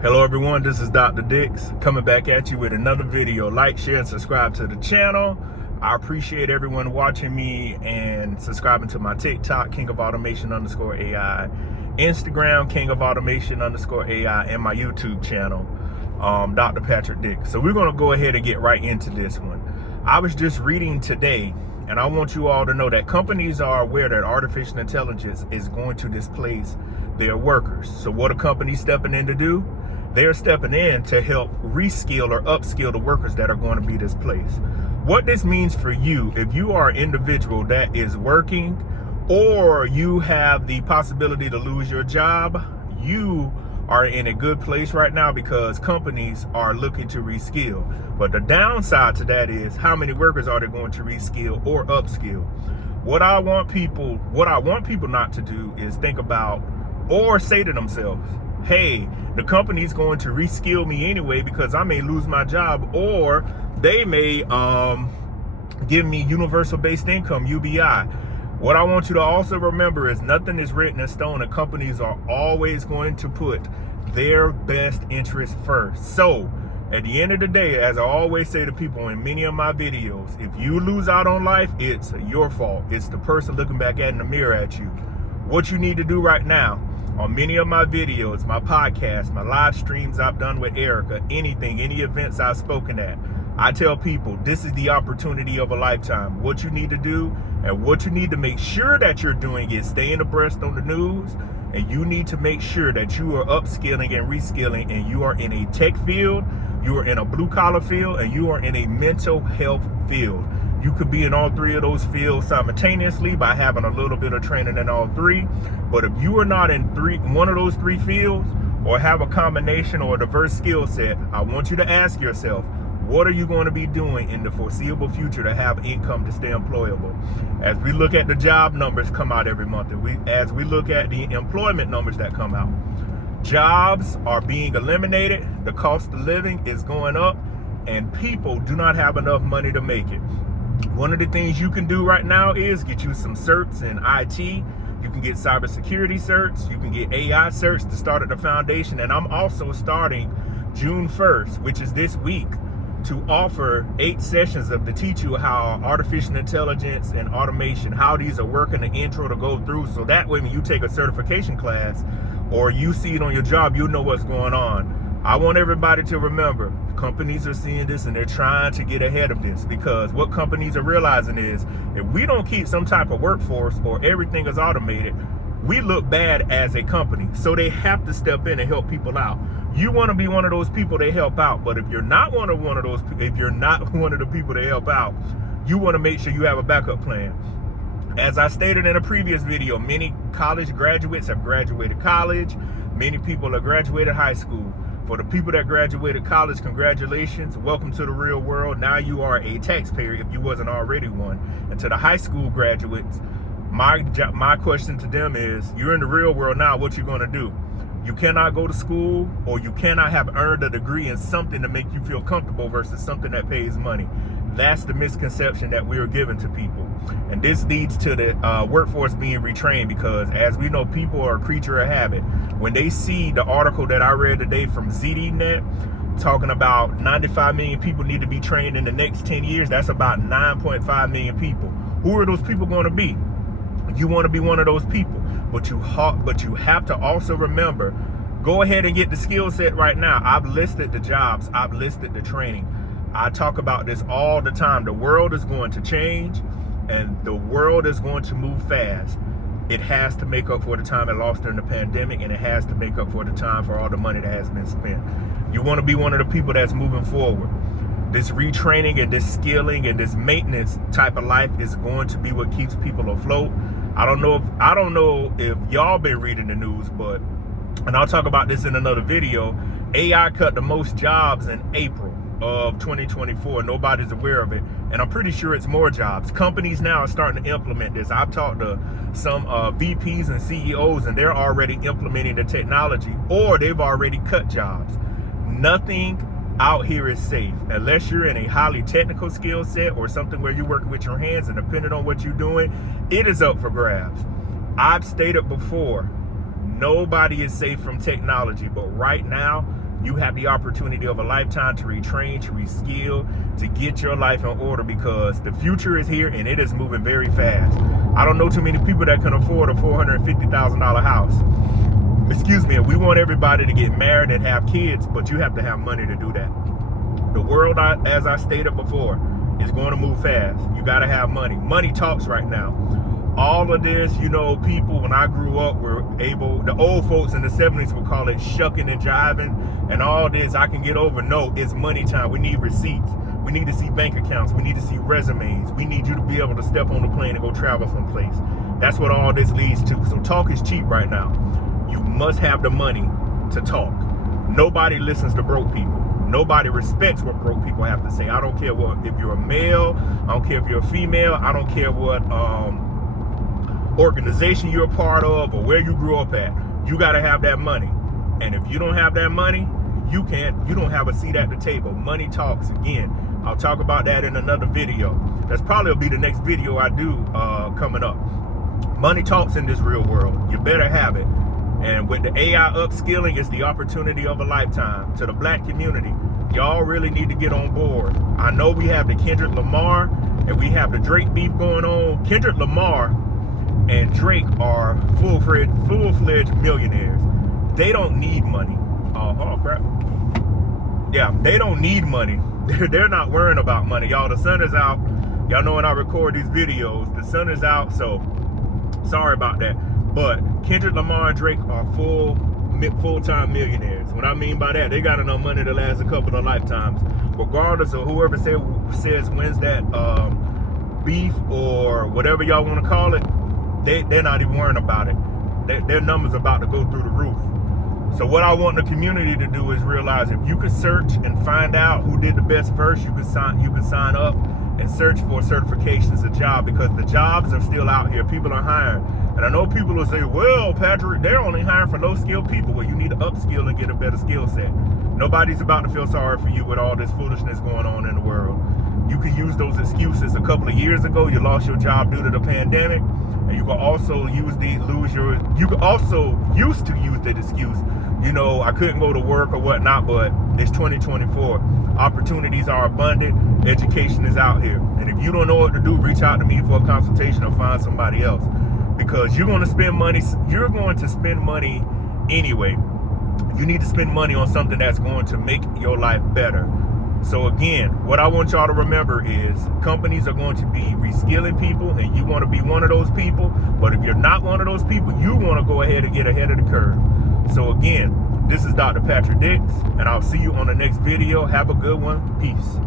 Hello everyone, this is Dr. Dix coming back at you with another video. Like, share, and subscribe to the channel. I appreciate everyone watching me and subscribing to my TikTok, King of Automation _AI, Instagram, King of Automation _AI, and my YouTube channel, Dr. Patrick Dix. So we're gonna go ahead and get right into this one. I was just reading today, and I want you all to know that companies are aware that artificial intelligence is going to displace their workers. So what are companies stepping in to do? They're stepping in to help reskill or upskill the workers that are going to be displaced. What this means for you, if you are an individual that is working or you have the possibility to lose your job, you are in a good place right now because companies are looking to reskill. But the downside to that is how many workers are they going to reskill or upskill? What I want people not to do is think about or say to themselves, hey, the company's going to reskill me anyway because I may lose my job, or they may give me universal basic income, UBI. What I want you to also remember is nothing is written in stone, and companies are always going to put their best interest first. So at the end of the day, as I always say to people in many of my videos, if you lose out on life, it's your fault. It's the person looking back in the mirror at you. What you need to do right now, on many of my videos, my podcasts, my live streams I've done with Erica, anything, any events I've spoken at, I tell people this is the opportunity of a lifetime. What you need to do and what you need to make sure that you're doing is staying abreast on the news, and you need to make sure that you are upskilling and reskilling, and you are in a tech field, you are in a blue collar field, and you are in a mental health field. You could be in all three of those fields simultaneously by having a little bit of training in all three. But if you are not in one of those three fields, or have a combination or a diverse skill set, I want you to ask yourself, what are you going to be doing in the foreseeable future to have income to stay employable? As we look at the job numbers come out every month, and as we look at the employment numbers that come out, jobs are being eliminated, the cost of living is going up, and people do not have enough money to make it. One of the things you can do right now is get you some certs in IT. You can get cybersecurity certs. You can get AI certs to start at the foundation. And I'm also starting June 1st, which is this week, to offer 8 sessions to teach you how artificial intelligence and automation, how these are working, the intro to go through. So that way when you take a certification class or you see it on your job, you'll know what's going on. I want everybody to remember, companies are seeing this and they're trying to get ahead of this, because what companies are realizing is if we don't keep some type of workforce or everything is automated, we look bad as a company. So they have to step in and help people out. You want to be one of those people they help out, but if you're not one of the people they help out, you want to make sure you have a backup plan. As I stated in a previous video, many college graduates have graduated college. Many people have graduated high school. For the people that graduated college, congratulations. Welcome to the real world. Now you are a taxpayer if you wasn't already one. And to the high school graduates, my question to them is, you're in the real world now, what you going to do? You cannot go to school, or you cannot have earned a degree in something to make you feel comfortable versus something that pays money. That's the misconception that we are giving to people. And this leads to the workforce being retrained, because as we know, people are a creature of habit. When they see the article that I read today from ZDNet talking about 95 million people need to be trained in the next 10 years, that's about 9.5 million people. Who are those people going to be? You want to be one of those people, but you have to also remember, go ahead and get the skill set right now. I've listed the jobs, I've listed the training. I talk about this all the time. The world is going to change, and the world is going to move fast. It has to make up for the time it lost during the pandemic, and it has to make up for the time for all the money that has been spent. You want to be one of the people that's moving forward. This retraining and this skilling and this maintenance type of life is going to be what keeps people afloat. I don't know if y'all been reading the news, but, and I'll talk about this in another video, AI cut the most jobs in April of 2024. Nobody's aware of it, and I'm pretty sure it's more jobs. Companies now are starting to implement this. I've talked to some VPs and CEOs, and they're already implementing the technology, or they've already cut jobs. Nothing out here is safe unless you're in a highly technical skill set or something where you're working with your hands, and depending on what you're doing, it is up for grabs. I've stated before, nobody is safe from technology, but right now You have the opportunity of a lifetime to retrain, to reskill, to get your life in order, because the future is here and it is moving very fast. I don't know too many people that can afford a $450,000 house. Excuse me. We want everybody to get married and have kids, but you have to have money to do that. The world, as I stated before, is going to move fast. You got to have money. Money talks right now. All of this, you know, people, when I grew up, were able, the old folks in the 70s would call it shucking and jiving, and all this, I can get over. No, it's money time. We need receipts. We need to see bank accounts. We need to see resumes. We need you to be able to step on the plane and go travel someplace. That's what all this leads to. So talk is cheap right now. You must have the money to talk. Nobody listens to broke people. Nobody respects what broke people have to say. I don't care what, if you're a male, I don't care if you're a female, I don't care what organization you're a part of or where you grew up at. You got to have that money. And if you don't have that money, you don't have a seat at the table. Money talks. Again, I'll talk about that in another video. That's probably will be the next video I do coming up. Money talks in this real world. You better have it. And with the AI upskilling, it's the opportunity of a lifetime. To the black community, y'all really need to get on board. I know we have the Kendrick Lamar and we have the Drake beef going on. Kendrick Lamar and Drake are full-fledged millionaires. They don't need money. Oh crap. Yeah, they don't need money. They're not worrying about money. Y'all, the sun is out. Y'all know when I record these videos, the sun is out, so sorry about that. But Kendrick Lamar and Drake are full-time millionaires. What I mean by that, they got enough money to last a couple of lifetimes. Regardless of whoever says wins that beef or whatever y'all want to call it, they're not even worrying about it. Their numbers about to go through the roof. So what I want the community to do is realize, if you could search and find out who did the best first, you can sign up and search for certifications, a job, because the jobs are still out here. People are hiring. And I know people will say, well, Patrick, they're only hiring for low-skilled people. Well, you need to upskill and get a better skill set. Nobody's about to feel sorry for you with all this foolishness going on in the world. You can use those excuses. A couple of years ago, you lost your job due to the pandemic, and you can also used to use that excuse. You know, I couldn't go to work or whatnot, but it's 2024. Opportunities are abundant. Education is out here. And if you don't know what to do, reach out to me for a consultation or find somebody else. Because you're going to spend money anyway. You need to spend money on something that's going to make your life better. So again, what I want y'all to remember is companies are going to be reskilling people, and you want to be one of those people. But if you're not one of those people, you want to go ahead and get ahead of the curve. So again, this is Dr. Patrick Dix, and I'll see you on the next video. Have a good one. Peace.